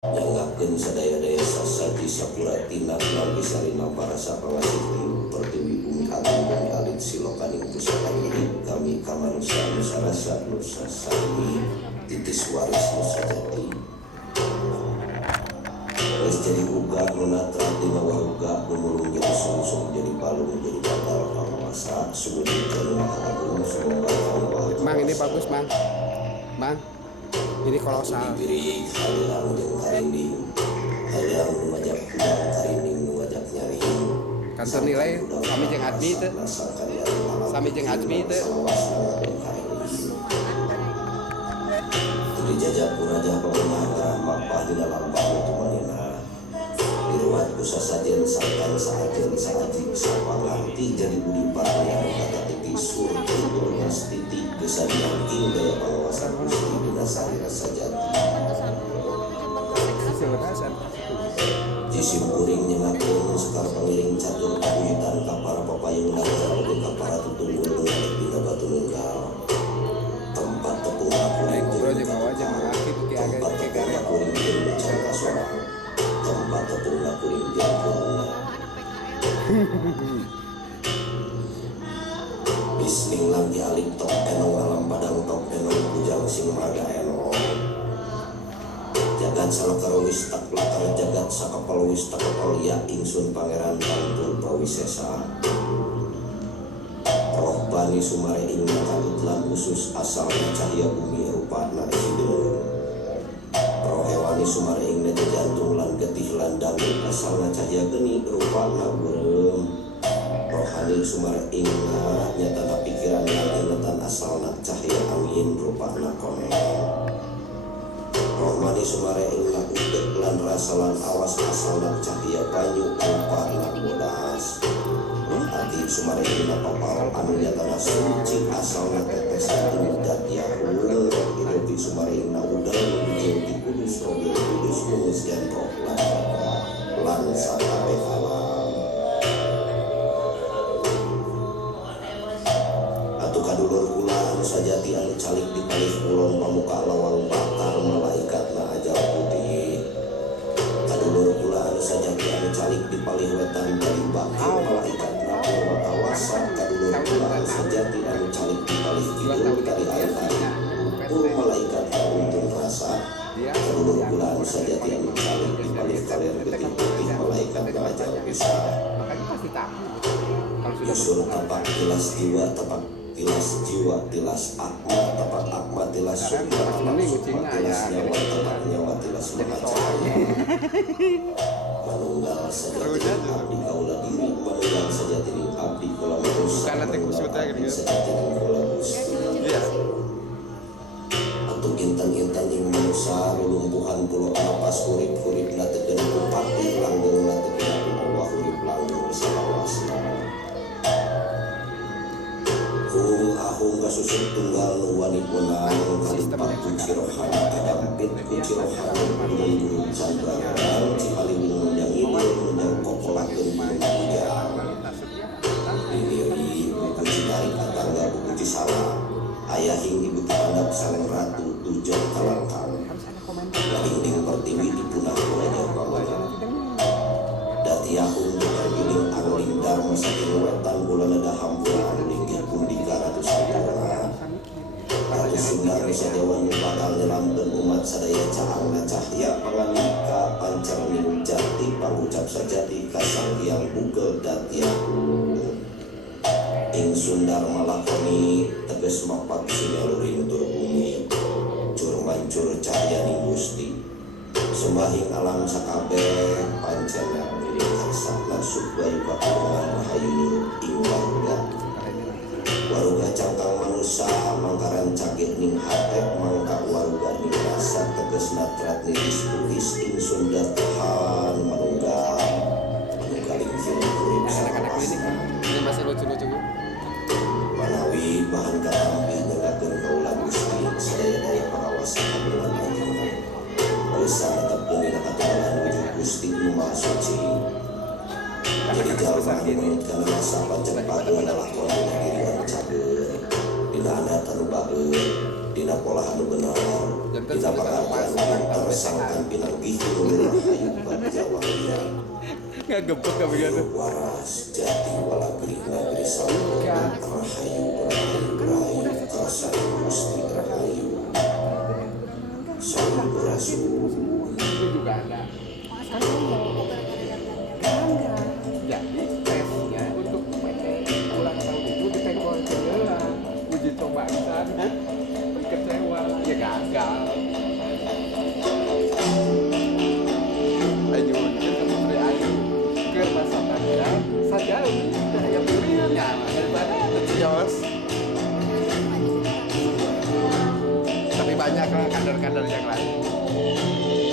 Nyangakeun sadaya-daya sasaji sapuratina nabi salina parasa pangasih pertiwi bumi agung bumi alit silokaning pusaka ini kami kamanusa nusa rasa nusa sami titis waris nusa jati wis jadi uga nunatra dina waruga numulung jadi sungsung jadi palung jadi batal pangawasa sumudi jalur agung sumber Mang ini bagus Mang ini kolosal diri halilang jeung karinding halilang nu ngajak udang karinding nu ngajak nyaring kantor nilai sami jeung admi teh sami jeung admi teh jadi jajak urajah pemena gerah mapah di dalam bau tumanina diruat kusa sajen sangkan saajen saajik sapanganti jadi budi yang kata titi sur turnya setiti kesadian daya pengawasan kusti dinasari rasa jati jisim kuring nyengakeun sekar pangiring catur kabuhitan kapara papayung nanggal ke kapara tutunggul ngadeg dina batu nunggal tempat tepung akuring ngobrol jeung bawa jeung mangaki beuki tempat tepung akuring jeung mencari kasora tempat tepung akuring jeung kurungna bisning lang dialik tok enong alam padang tok enong bujang sing maraga enong jagat salakarawis tak lakar jagat sakapalawis tak kapal ya ingsun pangeran Tantul Pawisesa roh bani sumare ing nakadut lan usus asalna cahya bumi rupana hideung roh hewani sumare ing nete jantung lan getih lan dangun asalna cahya geni rupana beureum rohani sumare ing nyata pikiran lan ingatan asalna cahya angin rupana koneng rohmani sumare ing udeg lan rasa lan awas asalna cahya banyu rupana bodas ati sumare ing papal anu nyatana suci asalna tetesan udat yahul hidup sumare ing udang di kudus robil kudus mengisian roh lan sakabe alam atuh kadulur kula anu sajati anu calik dipalih kulon pamuka lawang bakar malaikatna ajal putih kadulur kula anu sajati anu calik dipalih wetan dari bakar malaikatna purwa kawasa kadulur kula anu sajati anu calik dipalih kidul dari air purwa malaikatna untun rasa kadulur kula anu sajati anu calik dipalih kaler getih putih malaikatna ajal bisa Yusur tapak tilas jiwa tapak tilas jiwa tilas akma tapak akma tilas sumber tapak sumber tilas nyawa tapak nyawa tilas mahacaya manunggal sajati abdi kaula diri manunggal sajati abdi kaula manusia manunggal abdi sajati kaula gusti atuh intan-intan ing manusia lulumpuhan pulau napas hurip-hurip natekeun ku pati langgeng natekeun ku Allah hurip langgeng salawasna hum ahum kasusuk tunggal nuwani punang kalipat kunci rohana kadampit kunci rohana menunggu candrangan cihaliwing menjang ini menjang kokolakeun gunung pujang ini kunci dari katangga kunci salah ayah hing ibu terhadap saleng ratu tujuan kalangkang dinding pertiwi dipunah belajar bangunan dati ahum tergiling angling dharma saking wetan bulan ada hampuran linggih pundika ratu sampurna ratu sundar sajawan bakal nyelamkeun umat sadaya cahangna cahya panganika pancerning jati pangucap sajati kasang yang bugel datiaku ing sundar malakoni teges mapak sinyaluring tur bumi cur mancur cahya ning gusti sembahing alam sakabeh pancena miring harsana subbayu pakurungan rahayu nyurup ing waruga cangkang manusia mangkaran cakit ning hatek mangka waruga ning rasa teges natrat niris tulis ing sundar Tuhan manunggaling film kurip anak-anak ini masih lucu-lucu manawi bahan katampi nyagakeun kaula gusti sadaya-daya pangawasan kabulan panjenengan bisa netepkeun dina katualan wujud gusti nu maha suci jadi jalma anu menurutkeun rasa pancen pageun adalah kondina diri anu cager dina adat anu bageut Dina pola anu benar Jantan kita sama-sama bakal pas tersangkan pinanggi rumah hayutan Jawa Raya nggak gebek gak begitu. waras jati walagri negeri saluran rahayu rahayu kasari gusti rahayu sampurasun. Itu juga ada. Jadi tesnya untuk PT ulang tahun itu di tekol jendela uji coba di sana kecewa ya gagal. Ayo kita memberi ayu ke masa panjang saja yang belinya daripada tercios. Tapi banyak lah kader-kader yang lain.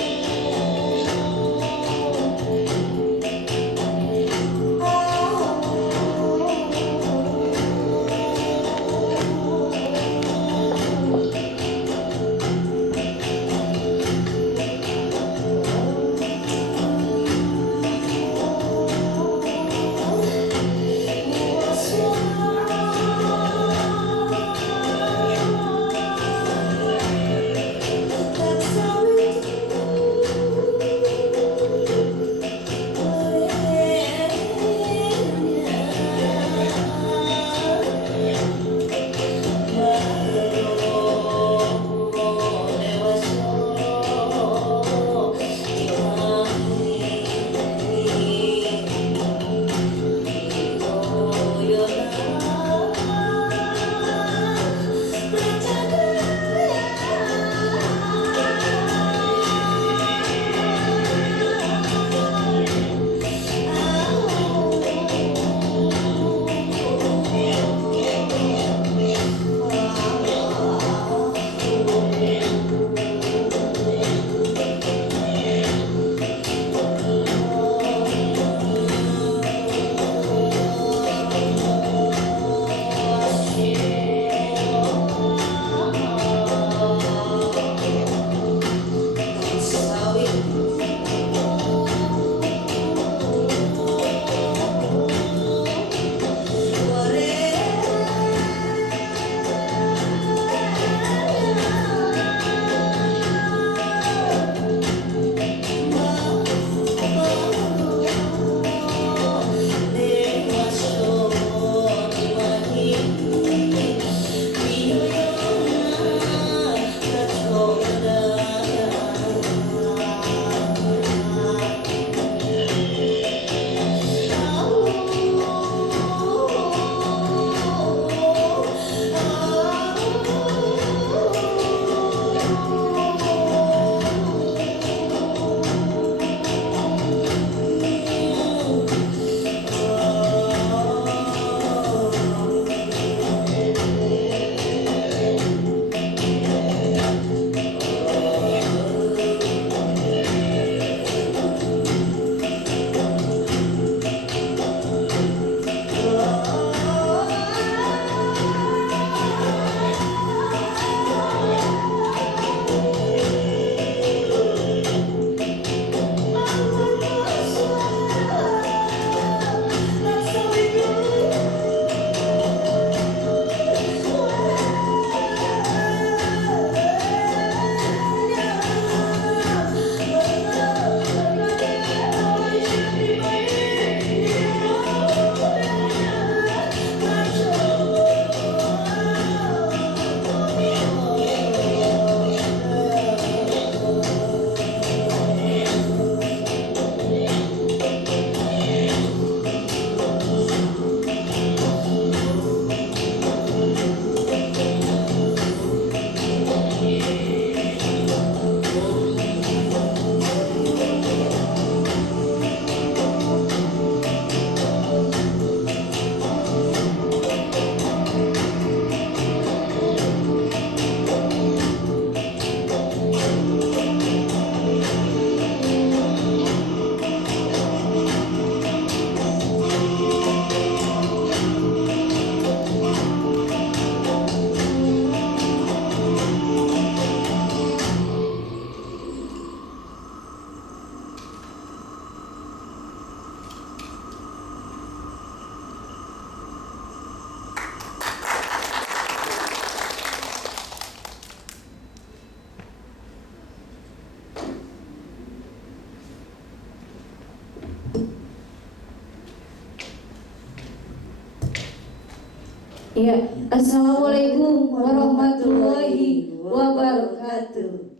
Ya, Assalamualaikum warahmatullahi wabarakatuh.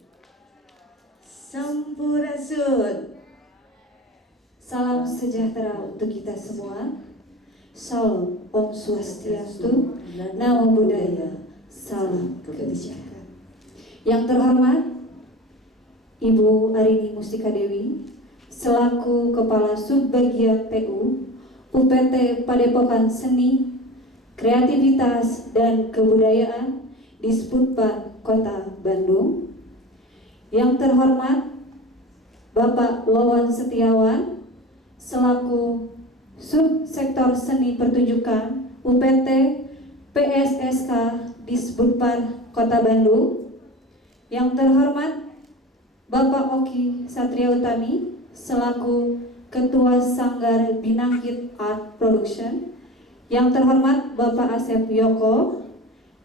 Sampurasun. Salam sejahtera untuk kita semua. Salam Om Swastiastu, Namo Buddhaya, salam kebijakan. Yang terhormat Ibu Arini Mustika Dewi selaku Kepala Subbagian PU UPT Padepokan Seni, Kreativitas dan Kebudayaan Disputpar Kota Bandung. Yang terhormat Bapak Wawan Setiawan selaku Subsektor Seni Pertunjukan UPT PSSK Disputpar Kota Bandung. Yang terhormat Bapak Oki Satria Utami selaku Ketua Sanggar Binangkit Art Production. Yang terhormat Bapak Asep Yoko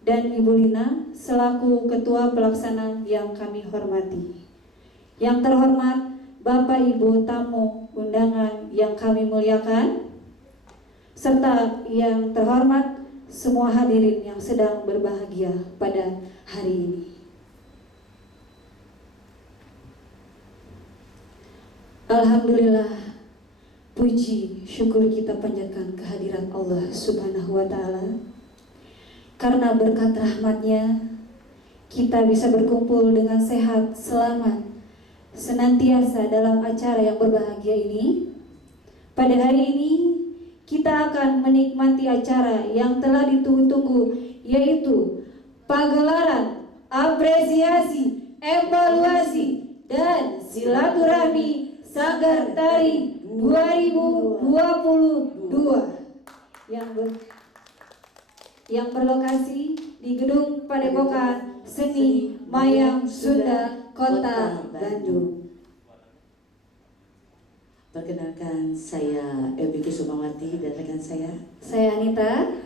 dan Ibu Lina selaku Ketua Pelaksana yang kami hormati. Yang terhormat Bapak Ibu tamu undangan yang kami muliakan, serta yang terhormat semua hadirin yang sedang berbahagia pada hari ini. Alhamdulillah, puji syukur kita panjatkan kehadirat Allah Subhanahu wa Ta'ala. Karena berkat rahmatnya kita bisa berkumpul dengan sehat, selamat, senantiasa dalam acara yang berbahagia ini. Pada hari ini kita akan menikmati acara yang telah ditunggu-tunggu, yaitu pagelaran apresiasi, evaluasi, dan silaturahmi Sanggar Tari 2022 yang berlokasi di Gedung Padepokan Seni Mayang Sunda, Kota Bandung. Perkenalkan, saya Ebi Kusumawati dan rekan saya Anita.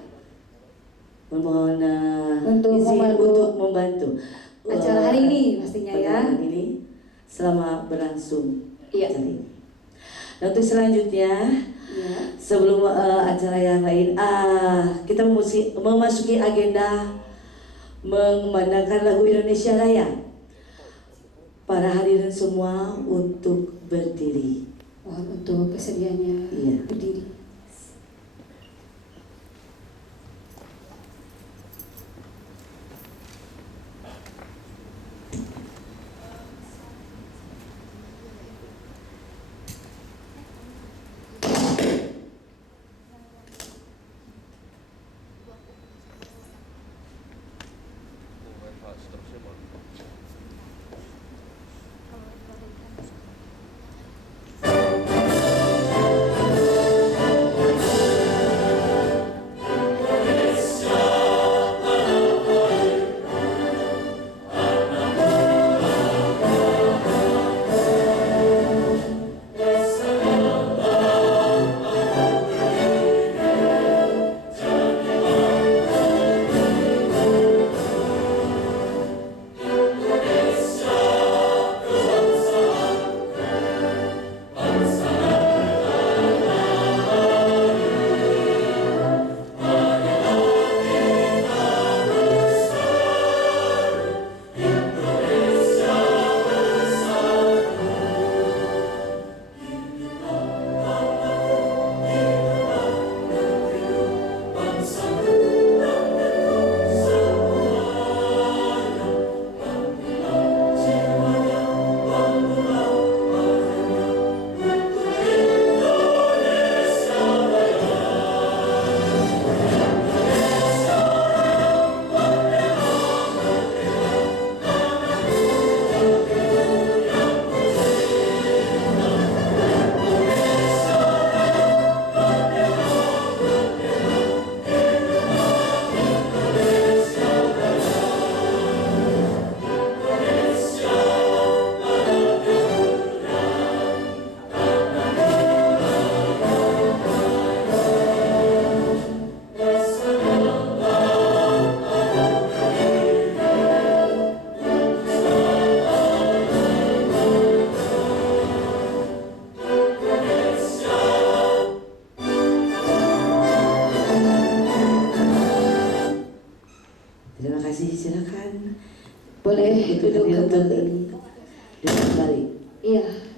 memohon Untuk izin membantu untuk membantu acara hari ini pastinya ya. pengalaman ini selama berlangsung Iya. acara ini. Dan untuk selanjutnya, Ya. sebelum acara yang lain, kita memasuki agenda mengumandangkan lagu Indonesia Raya. Para hadirin semua untuk berdiri. Mohon untuk kesediaannya Iya. berdiri.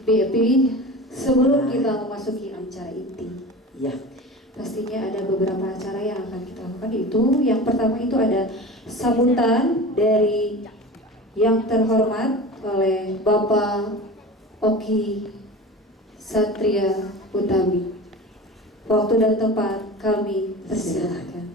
Bi, sebelum kita memasuki acara inti, Ya, pastinya ada beberapa acara yang akan kita lakukan. Itu yang pertama itu ada sambutan dari yang terhormat oleh Bapak Oki Satria Utami. Waktu dan tempat kami persilahkan.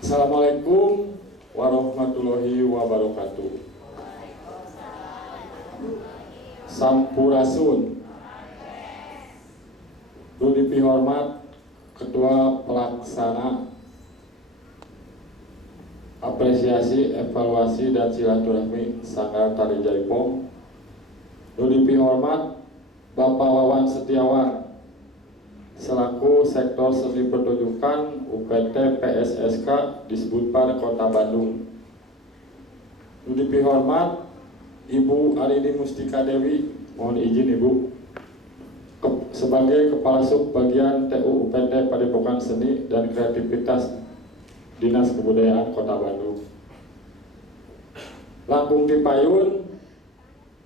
Assalamualaikum warahmatullahi wabarakatuh. Sampurasun. Rudi Pihormat, Ketua Pelaksana Apresiasi, Evaluasi, dan Silaturahmi Sanggar Tari Jaipong. Rudi Pihormat, Bapak Wawan Setiawan, selaku Sektor Seni Pertunjukan UPT PSSK Disbudpar Kota Bandung. Rudi Pihormat, Ibu Arini Mustika Dewi, mohon izin Ibu, sebagai Kepala Subbagian TU UPT Padepokan Seni dan Kreativitas Dinas Kebudayaan Kota Bandung. Langkung dipayun,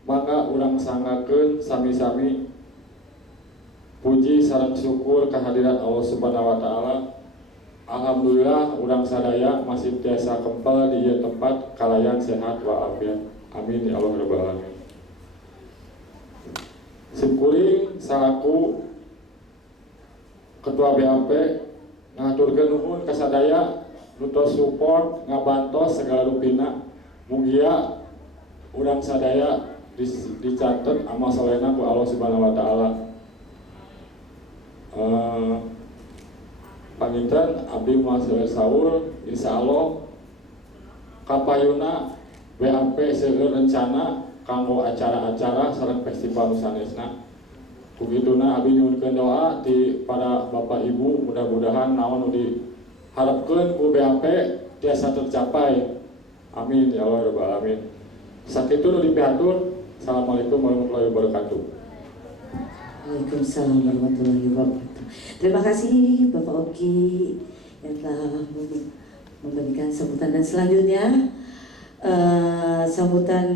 mangga urang sanggakeun sami-sami puji sareng syukur kehadiran Allah Subhanahu wa taala. Alhamdulillah urang sadaya masih tiasa kempel di ieu tempat kalayan sehat walafiat. Amin ya Allah rabbal alamin. Simkuring salaku Ketua BAP ngaturkeun nuhun ka sadaya nu tos support ngabantos segala rupina. Mugia urang sadaya dicatet amal solehna ku Allah Subhanahu wa taala. Panginten abdi moal saur insyaallah kapayuna BAP seueur rencana kanggo acara-acara sareng festival sanesna. Kugituna abdi nyuhunkeun doa ti para bapak ibu, mudah-mudahan naon nu diharapkeun ku BAP tiasa tercapai. Amin ya Allah rabbal alamin. Sakitu nu dipihatur. Assalamualaikum warahmatullahi wabarakatuh. Waalaikumsalam warahmatullahi wabarakatuh. Terima kasih Bapak Oki yang telah memberikan sambutan, dan selanjutnya sambutan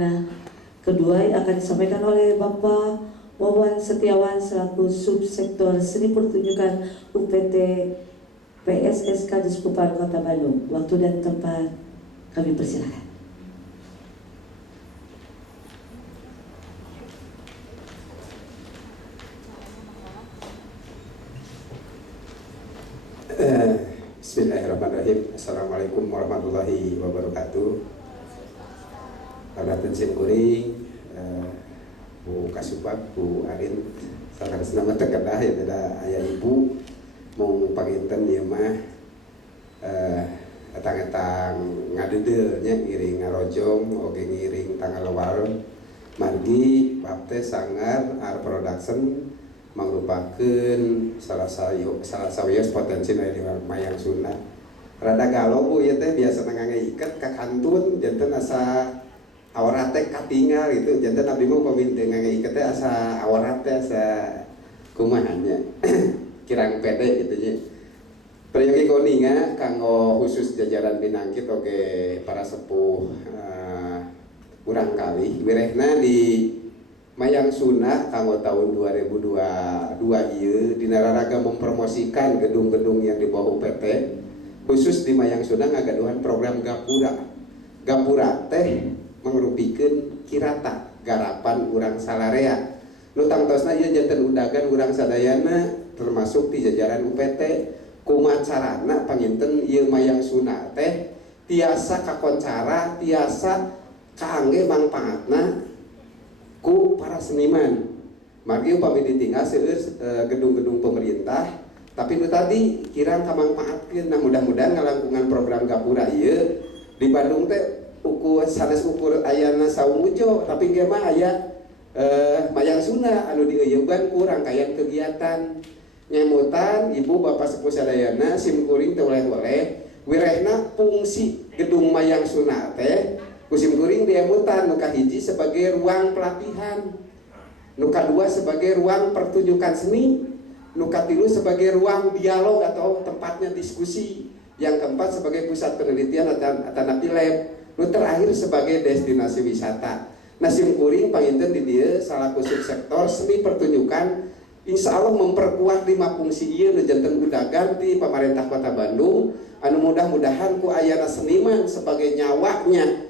kedua akan disampaikan oleh Bapak Wawan Setiawan selaku Subsektor Seni Pertunjukan UPT PSSK Disbudpar Kota Bandung. Waktu dan tempat kami persilakan. Bismillahirrahmanirrahim. Assalamualaikum warahmatullahi wabarakatuh. Pada pensiun kuring, Bu Kasupak, Bu Arin, salah nama terkenal ya ada ayah ibu mau panginten dia mah etang-etang ngadedelnya ngiring ngarojong, oke ngiring tanggal awal margi bapte sangar art production merupakan salah satu potensi dari mayang Sunda. Rada galau bu ya teh biasa ngangge ka kantun janten asa awarate katinggal gitu, janten abdi mah paminte ngangge iket teh asa awarate asa kumahanya kirang pede gitu nya. Prayogi kuninga kanggo khusus jajaran Pinangkit oke para sepuh urang kali wirehna di Mayang Sunda kanggo tahun 2022 ieu dina raraga mempromosikan gedung-gedung yang di bawah UPT khusus di Mayang Sunda ngagaduhan program Gapura. Gapura teh mangrupikeun kirata garapan urang salarea. Nu tangtosna ieu janten undagan urang sadayana termasuk di jajaran UPT kumaha carana panginten ieu Mayang Sunda teh tiasa kakoncara, tiasa kaangge mangpaatna ku para seniman. Margi upami ditinggal seueur gedung-gedung pemerintah, tapi nu tadi kirang kamangpaatkeun. Nah mudah-mudahan ngalangkungan program Gapura ieu di Bandung teh sanes ukur ayana saumujo, tapi ge mah aya Mayang Sunda anu dieuyeubgan ku rangkaian kegiatan nyamutan ibu bapak sepuh sadayana simkuring teh oleh-oleh wirehna fungsi gedung Mayang Sunda teh Kusim kuring diemutan nuka hiji sebagai ruang pelatihan, nuka dua sebagai ruang pertunjukan seni, nuka tilu sebagai ruang dialog atau tempatnya diskusi, yang keempat sebagai pusat penelitian atau napi lab, nu terakhir sebagai destinasi wisata. Nah sim kuring panginten di dia salah kusuk sektor seni pertunjukan, insya Allah memperkuat 5 fungsi ieu nu janten udagan di pemerintah Kota Bandung. Anu mudah-mudahan ku ayana seniman sebagai nyawanya,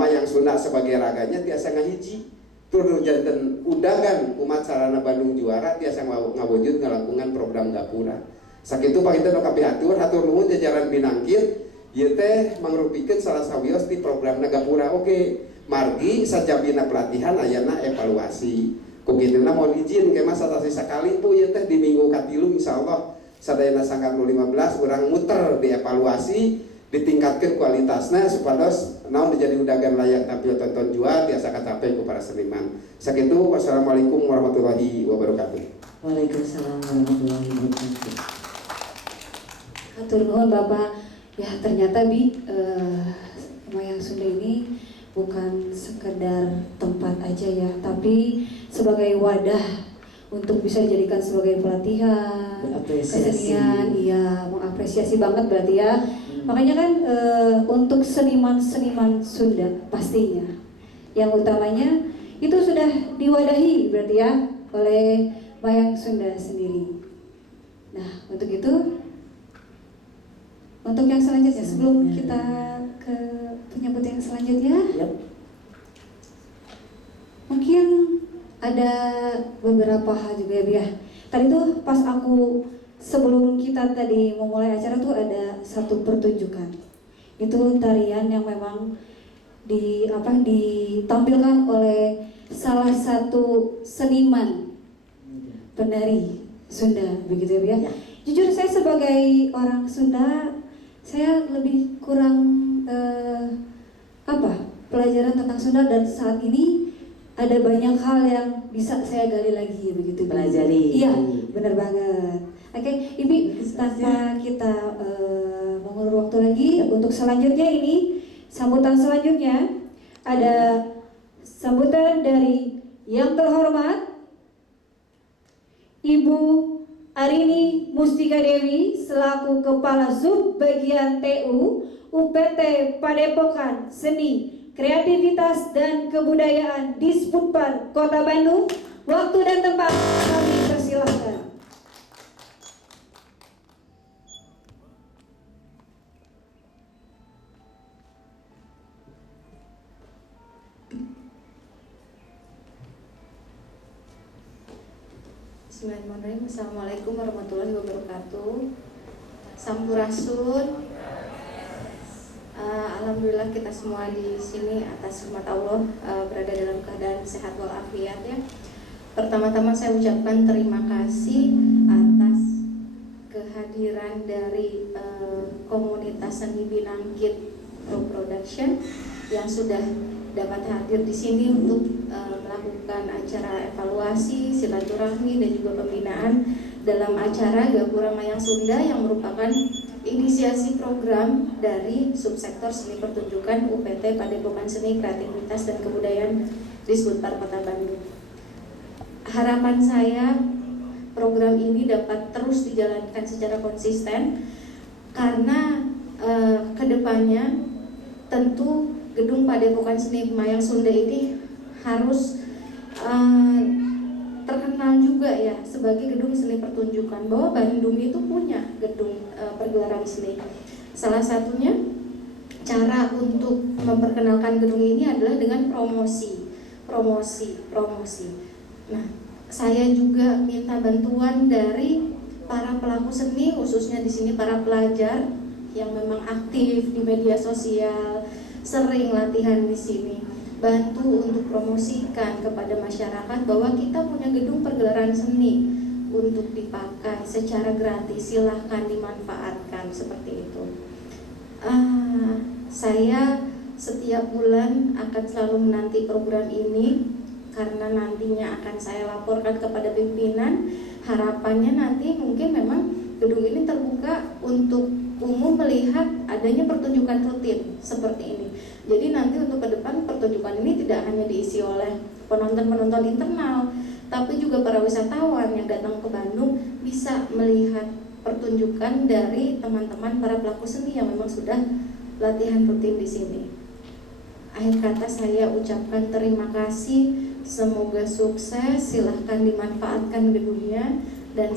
Mayang Sunda sebagai raganya tiasa ngahiji. Tur janten udagan umat sarana Bandung juara tiasa ngawujud ngalakungan program gapura. Sakitu panginten nu kapihatur hatur nuhun jajaran Binangkit, ieu teh mangrupikeun salah sawios di program gapura. Oke, margi sajabina pelatihan ayana evaluasi. Kugituna mohon izin ke mas atasi sakali pu ieu teh di minggu katilu insyaallah sadayana sangkar 15 urang muter dievaluasi, ditingkatkan kualitasnya supados naon dijadi udagan layak tampil tonton jual biasa kacapai ku para seniman. Sakitu wassalamualaikum warahmatullahi wabarakatuh. Waalaikumsalam warahmatullahi wabarakatuh. Hatur nuhun Bapak. Ya ternyata Mayang Sunda ini bukan sekedar tempat aja ya, tapi sebagai wadah untuk bisa dijadikan sebagai pelatihan, kesenian, iya mengapresiasi banget berarti ya. Makanya kan untuk seniman-seniman Sunda pastinya yang utamanya itu sudah diwadahi berarti ya oleh Mayang Sunda sendiri. Nah untuk itu, untuk yang selanjutnya sebelum kita ke penyambut yang selanjutnya, mungkin ada beberapa hal juga ya. Tadi tuh pas aku sebelum kita tadi memulai acara tuh ada satu pertunjukan. Itu tarian yang memang ditampilkan oleh salah satu seniman penari Sunda begitu ya. Jujur saya sebagai orang Sunda, saya lebih kurang pelajaran tentang Sunda, dan saat ini ada banyak hal yang bisa saya gali lagi begitu. Pelajari. Iya, benar banget. Oke, Ibi, tanpa kita mengulur waktu lagi, untuk selanjutnya ini sambutan selanjutnya ada sambutan dari yang terhormat Ibu Arini Mustika Dewi selaku Kepala Sub Bagian TU UPT Padepokan Seni, Kreativitas dan Kebudayaan Disputpar Kota Bandung. Waktu dan tempat kami persilahkan. Bismillahirrahmanirrahim. Assalamualaikum warahmatullahi wabarakatuh. Sampurasun. Alhamdulillah kita semua di sini atas rahmat Allah berada dalam keadaan sehat walafiat ya. Pertama-tama saya ucapkan terima kasih atas kehadiran dari komunitas seni Binangkit Production yang sudah dapat hadir di sini untuk melakukan acara evaluasi, silaturahmi dan juga pembinaan dalam acara Gapura Mayang Sunda yang merupakan inisiasi program dari subsektor seni pertunjukan UPT Padepokan Seni, Kreativitas dan Kebudayaan Disputpar Kota Bandung. Harapan saya program ini dapat terus dijalankan secara konsisten karena kedepannya tentu gedung Padepokan Seni Mayang Sunda ini harus terkenal juga ya sebagai gedung seni pertunjukan, bahwa Bandung itu punya gedung pergelaran seni. Salah satunya cara untuk memperkenalkan gedung ini adalah dengan promosi. Nah, saya juga minta bantuan dari para pelaku seni, khususnya di sini para pelajar yang memang aktif di media sosial, sering latihan di sini. Bantu untuk promosikan kepada masyarakat bahwa kita punya gedung pergelaran seni untuk dipakai secara gratis, silahkan dimanfaatkan seperti itu. Saya setiap bulan akan selalu menanti program ini karena nantinya akan saya laporkan kepada pimpinan. Harapannya nanti mungkin memang gedung ini terbuka untuk umum melihat adanya pertunjukan rutin seperti ini. Jadi nanti untuk ke depan pertunjukan ini tidak hanya diisi oleh penonton-penonton internal, tapi juga para wisatawan yang datang ke Bandung bisa melihat pertunjukan dari teman-teman para pelaku seni yang memang sudah latihan rutin di sini. Akhir kata saya ucapkan terima kasih, semoga sukses, silahkan dimanfaatkan gedungnya, dan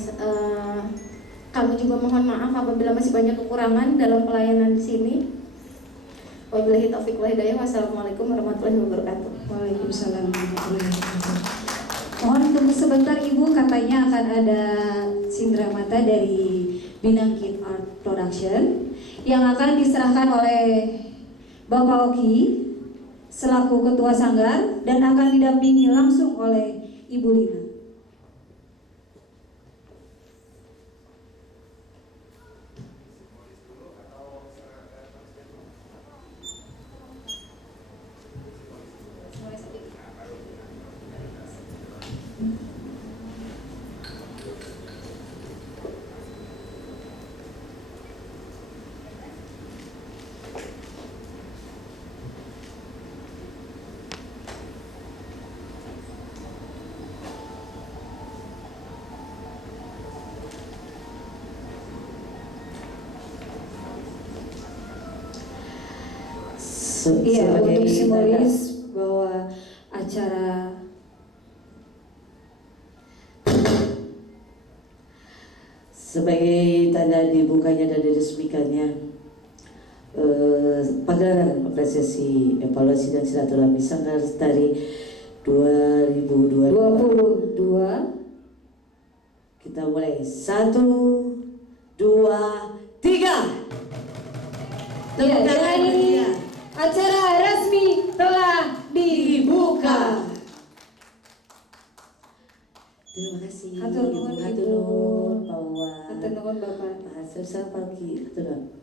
kami juga mohon maaf apabila masih banyak kekurangan dalam pelayanan di sini. Wabillahi taufiq wal hidayah. Wassalamualaikum warahmatullahi wabarakatuh. Waalaikumsalam warahmatullahi wabarakatuh. Mohon tunggu sebentar Ibu, katanya akan ada Cindramata dari Binangkit Art Production yang akan diserahkan oleh Bapak Oki selaku Ketua Sanggar dan akan didampingi langsung oleh Ibu Lina. Iya, untuk simbolis bahwa acara sebagai tanda dibukanya dan diresmikannya pagelaran apresiasi evaluasi dan silaturahmi Sanggar Tari 2022. Kita mulai 1, 2, 3. Ya, jadi acara resmi telah dibuka. Terima kasih. Hatur nuhun, Hatur Ibu. nuhun, Pak Wawan. Hatur nuhun, Bapak. Saya pagi. Hatur nuhun.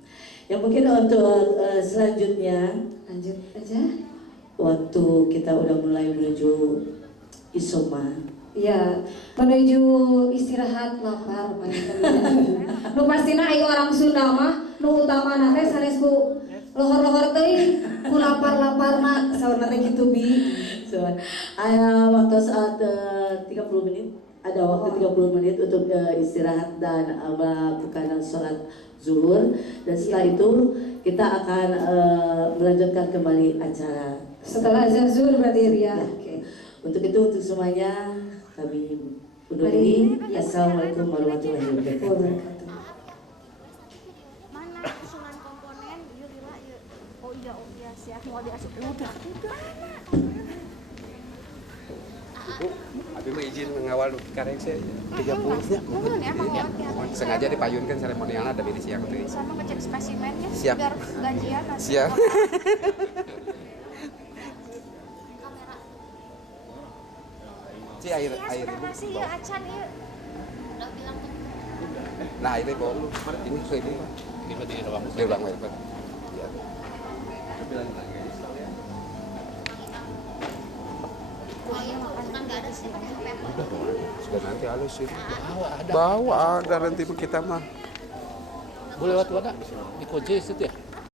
Yang mungkin untuk selanjutnya, Lanjut aja. waktu kita udah mulai menuju Isoma. Ya, menuju istirahat lapar nu pastina aya orang Sunda mah nu utamana teh sanes ku lohor-lohor teuing ku lapar-laparna saurna teh kitu bi. So, waktu saat 30 menit, ada waktu 30 menit untuk istirahat dan melakukan sholat zuhur, dan setelah itu kita akan melanjutkan kembali acara Setelah azan zuhur berarti ya. Oke. Untuk itu, untuk semuanya kami undur diri. Assalamualaikum warahmatullahi wabarakatuh. Mana usulan komponen Yurila yuk. Oh iya siap mau diasup udah. Abi mah izin mengawal kareng saya 30-nya. Mohon ya Mang. Sengaja dipayunkan seremonialnya ada di siang teh. Sama ngecek spesimennya Siap. biar gajian nanti. Siap. Si air Sudah ibu nasi ya acan ya. Udah bilang tuh. Nah ini bawa lu ini berarti doang. Dia ulang ya. Ya. Bilang lagi. Iya makan kan enggak ada sih. Sudah nanti halus sih. Bawa ada nanti kita mah. Boleh lewat mana? Di Koje situ ya?